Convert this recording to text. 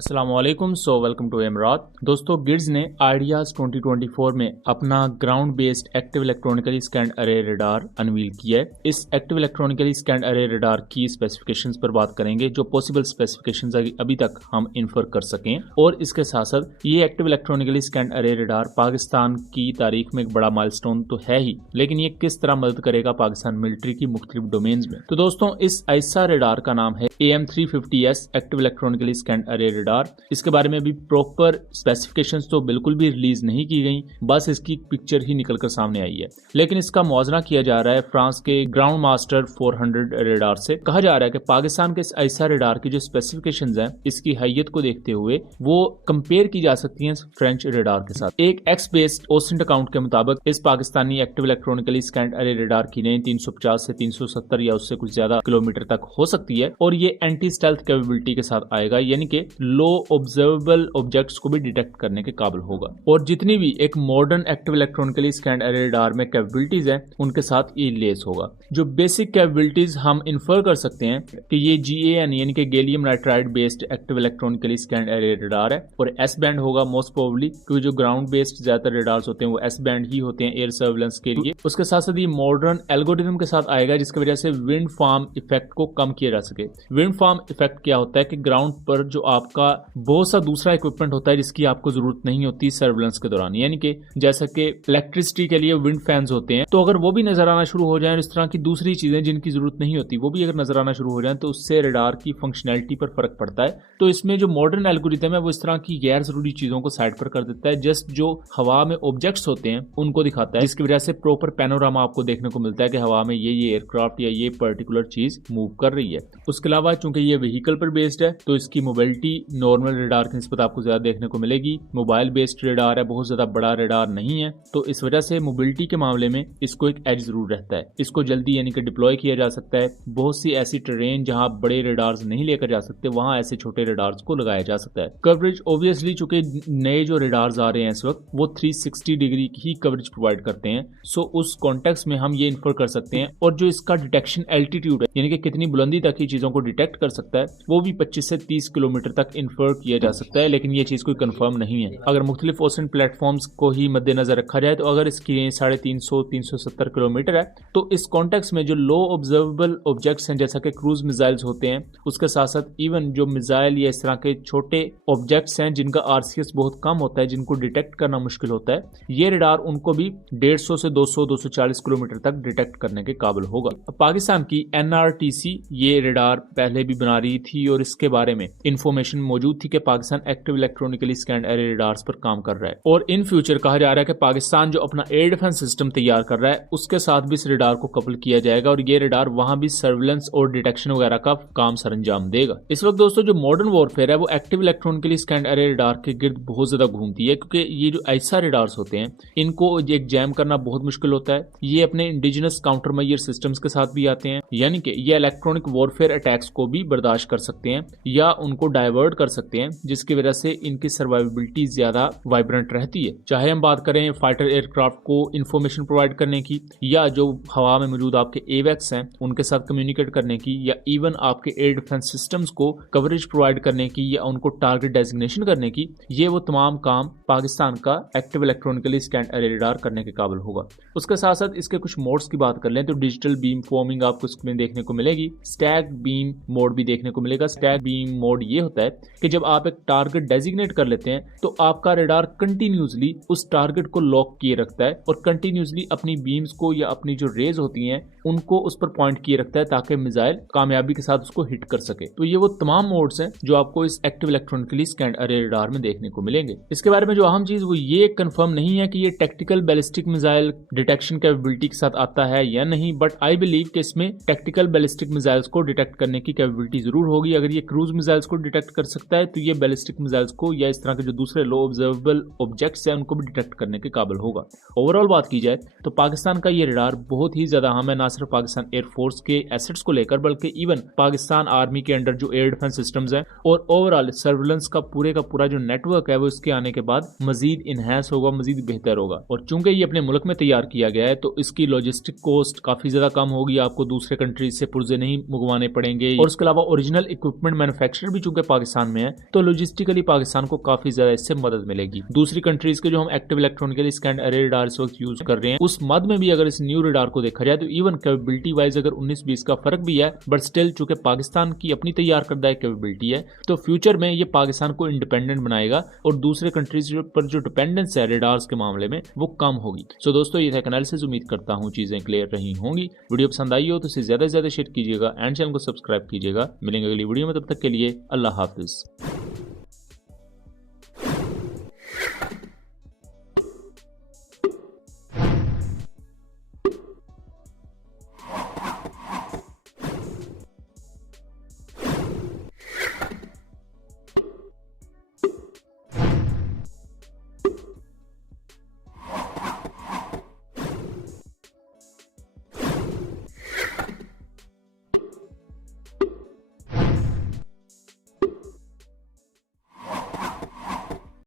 अस्सलामुअलैकुम। Welcome to एमरात। दोस्तों, गिर्ज ने आइडियाज 2024 में अपना ground based active electronically scanned array radar unveil किया है। इस active electronically scanned array radar की स्पेसिफिकेशंस पर बात करेंगे, जो पॉसिबल स्पेसिफिकेशंस अभी तक हम इन्फर कर सकें। और इसके साथ साथ ये active electronically scanned array radar Pakistan की तारीख में एक बड़ा माइलस्टोन तो है ही, लेकिन ये किस तरह मदद करेगा पाकिस्तान मिलिट्री की मुख्तलिफ डोमेन्स में। तो दोस्तों, इस आइसा रडार का नाम है AM350S active electronically scanned array radar. इसके बारे में भी प्रॉपर स्पेसिफिकेशंस तो बिल्कुल भी रिलीज नहीं की गई, बस इसकी पिक्चर ही निकलकर सामने आई है। लेकिन इसका मौजना किया जा रहा है फ्रांस के ग्राउंड मास्टर 400 रडार से। कहा जा रहा है कि पाकिस्तान के ऐसा रडार की जो स्पेसिफिकेशंस हैं, इसकी हैयत को देखते हुए वो कंपेयर की जा सकती हैं फ्रेंच रडार के साथ। एक एक्स बेस्ड ओसेंट अकाउंट के मुताबिक इस Pakistani active electronically scanned array radar की रेंज 350 से 370 या उससे कुछ ज्यादा किलोमीटर तक हो सकती है, और ये एंटी स्टेल्थ कैपेबिलिटी के साथ आएगा, यानी कि लो ऑब्जर्वेबल ऑब्जेक्ट्स को भी डिटेक्ट करने के काबिल होगा। और जितनी भी एक modern active electronically scanned array radar में कैपेबिलिटीज हैं, उनके साथ ये लेस होगा। जो बेसिक कैपेबिलिटीज हम इन्फर कर सकते हैं कि ये GAN यानी कि gallium nitride based active electronically scanned array radar है, और S बैंड होगा मोस्ट प्रोबेबली, क्योंकि जो ग्राउंड बेस्ड ज्यादातर रडार्स होते हैं वो S बैंड ही होते हैं एयर सर्विलेंस के लिए। उसके साथ साथ ये मॉडर्न एल्गोरिथम के साथ आएगा, जिसकी वजह से विंड फार्म इफेक्ट को कम किया जा सके। विंड फार्म इफेक्ट क्या होता है कि ग्राउंड पर जो आपका बहुत सा दूसरा इक्विपमेंट होता है जिसकी आपको जरूरत नहीं होती सर्विलेंस के दौरान, यानी कि जैसा कि इलेक्ट्रिसिटी के लिए विंड फैंस होते हैं, तो अगर वो भी नजर आना शुरू हो जाए, इस तरह की दूसरी चीजें जिनकी जरूरत नहीं होती वो भी अगर नजर आना शुरू हो जाए, तो उससे रडार की फंक्शनैलिटी पर फर्क पड़ता है। तो इसमें जो मॉडर्न एल्गोरिथम है वो इस तरह की गैर जरूरी चीजों को साइड पर कर देता है, जस्ट जो हवा में ऑब्जेक्ट्स होते हैं उनको दिखाता है, जिसकी वजह से प्रॉपर पैनोरामा आपको देखने को मिलता है कि हवा में ये एयरक्राफ्ट या ये पर्टिकुलर चीज मूव कर रही है। उसके अलावा चूंकि ये व्हीकल पर बेस्ड है, तो इसकी मोबिलिटी नॉर्मल रडार की निस्बत आपको ज्यादा देखने को मिलेगी। मोबाइल बेस्ड रडार है, बहुत ज्यादा बड़ा रडार नहीं है, तो इस वजह से मोबिलिटी के मामले में इसको एक एज जरूर रहता है। इसको जल्दी यानी कि डिप्लॉय किया जा सकता है। बहुत सी ऐसी ट्रेन जहां बड़े रडार्स नहीं लेकर जा सकते, वहां ऐसे छोटे रडार्स को लगाया जा सकता है। कवरेज ऑब्वियसली चूंकि नए जो रडार्स आ रहे हैं इस वक्त, वो 360 डिग्री की ही कवरेज प्रोवाइड करते हैं, सो उस कॉन्टेक्स्ट में हम ये इन्फर कर सकते हैं। और जो इसका डिटेक्शन एल्टीट्यूड है, यानी कि कितनी बुलंदी तक ही चीजों को डिटेक्ट कर सकता है, वो भी 25 से 30 किलोमीटर तक इन्फर किया जा सकता है, लेकिन ये चीज कोई कंफर्म नहीं है। अगर मुख्तलिफ ओशन प्लेटफॉर्म्स को ही मद्देनजर रखा जाए, तो अगर इसकी रेंज 350-370 किलोमीटर है, तो इस कॉन्टेक्स्ट में जो लो ऑब्जर्वेबल ऑब्जेक्ट्स हैं, जैसा कि क्रूज मिसाइल्स होते हैं, उसके साथ साथ इवन जो मिसाइल या इस तरह के छोटे ऑब्जेक्ट्स हैं जिनका RCS बहुत कम होता है, जिनको डिटेक्ट करना मुश्किल होता है, ये रडार उनको भी 150 से 200-240 किलोमीटर तक डिटेक्ट करने के काबिल होगा। पाकिस्तान की NRTC ये रडार पहले भी बना रही थी, और इसके बारे में इंफॉर्मेशन मौजूद थी कि पाकिस्तान एक्टिव इलेक्ट्रॉनिकली स्कैन्ड अरे रडार्स पर काम कर रहा है। और इन फ्यूचर कहा जा रहा है कि पाकिस्तान जो अपना एयर डिफेंस सिस्टम तैयार कर रहा है, उसके साथ भी इस रडार को कपल किया जाएगा, और ये रडार वहां भी सर्विलेंस और डिटेक्शन वगैरह का काम सरंजाम देगा। इस वक्त दोस्तों, जो मॉडर्न वॉरफेयर है वो active electronically scanned array radar के गिर्द बहुत ज्यादा घूमती है, क्योंकि ये जो ऐसा रडार्स होते हैं इनको एक जैम करना बहुत मुश्किल होता है। ये अपने इंडिजिनस काउंटर मेजर सिस्टम्स के साथ भी आते हैं, यानी कि ये इलेक्ट्रॉनिक वॉरफेयर अटैक्स को भी बर्दाश्त कर सकते हैं या उनको डाइवर्ट कर सकते हैं, जिसकी वजह से इनकी सर्वाइवेबिलिटी ज्यादा वाइब्रेंट रहती है। चाहे हम बात करें फाइटर एयरक्राफ्ट को इंफॉर्मेशन प्रोवाइड करने की, या जो हवा में मौजूद आपके एवेक्स हैं उनके साथ कम्युनिकेट करने की, या इवन आपके एयर डिफेंस सिस्टम्स को कवरेज प्रोवाइड करने की, या उनको टारगेट डेजिग्नेशन करने की, ये वो तमाम काम पाकिस्तान का active electronically scanned array radar करने के काबिल होगा। उसके साथ साथ इसके कुछ मोड्स की बात कर लें, तो डिजिटल बीम फॉर्मिंग आपको इसमें देखने को मिलेगी। स्टैग बीम मोड भी देखने को मिलेगा। स्टैग बीम मोड ये होता है कि जब आप एक टारगेट डेजिग्नेट कर लेते हैं, तो आपका रडार कंटिन्यूसली उस टारगेट को लॉक किए रखता है, और कंटिन्यूसली अपनी बीम्स को या अपनी जो रेज होती हैं उनको उस पर पॉइंट किए रखता है, ताकि मिसाइल कामयाबी के साथ उसको हिट कर सके। तो ये वो तमाम मोड्स हैं जो आपको इस active electronically scanned array radar में देखने को मिलेंगे। इसके बारे में जो अहम चीज वो ये कंफर्म नहीं है कि ये tactical ballistic missile detection capability के साथ आता है या नहीं, बट आई बिलीव कि इसमें टैक्टिकल बैलिस्टिक मिसाइल्स को डिटेक्ट करने की कैपेबिलिटी जरूर होगी। अगर ये क्रूज मिसाइल्स को डिटेक्ट कर सकता है, तो ये बैलिस्टिक मिसाइल्स को या इस तरह के जो दूसरे लो ऑब्जर्वेबल ऑब्जेक्ट्स हैं उनको भी डिटेक्ट करने के काबिल होगा। ओवरऑल बात की जाए तो पाकिस्तान का ये रडार बहुत ही ज्यादा अहम है, ना सिर्फ पाकिस्तान एयरफोर्स के एसेट्स को लेकर, बल्कि इवन पाकिस्तान आर्मी के अंडर जो एयर डिफेंस सिस्टम्स हैं और ओवरऑल सर्विलेंस का पूरा जो नेटवर्क है वो इसके आने के बाद मजीद इनहेंस होगा, मजीद बेहतर होगा। और चूंकि ये अपने मुल्क में तैयार किया गया है, तो इसकी लॉजिस्टिक कॉस्ट काफी ज्यादा कम होगी, आपको दूसरे कंट्रीज से पुर्जे नहीं मंगवाने पड़ेंगे। और उसके अलावा ओरिजिनल इक्विपमेंट मैन्युफैक्चरर भी चूंकि पाकिस्तान में है, तो लॉजिस्टिकली पाकिस्तान को काफी ज्यादा इससे मदद मिलेगी। दूसरी कंट्रीज के जो हम एक्टिव इलेक्ट्रॉनिकली स्कैंड अरे रडार इस वक्त यूज कर रहे हैं, उस मद में भी अगर इस न्यू रडार को देखा जाए तो इवन कैपेबिलिटी वाइज अगर 19-20 का फर्क भी है, बट स्टिल चूंकि पाकिस्तान की अपनी तैयार करदा कैपेबिलिटी है, तो फ्यूचर में ये पाकिस्तान को इंडिपेंडेंट बनाएगा और दूसरे कंट्रीज पर जो डिपेंडेंस है रडार्स के मामले में वो कम होगी। सो दोस्तों, ये था एनालिसिस। उम्मीद करता हूँ चीजें क्लियर रही होंगी। वीडियो पसंद आई हो तो इसे ज्यादा से ज्यादा शेयर कीजिएगा एंड चैनल को सब्सक्राइब कीजिएगा। मिलेंगे अगली वीडियो में, तब तक के लिए अल्लाह हाफिज।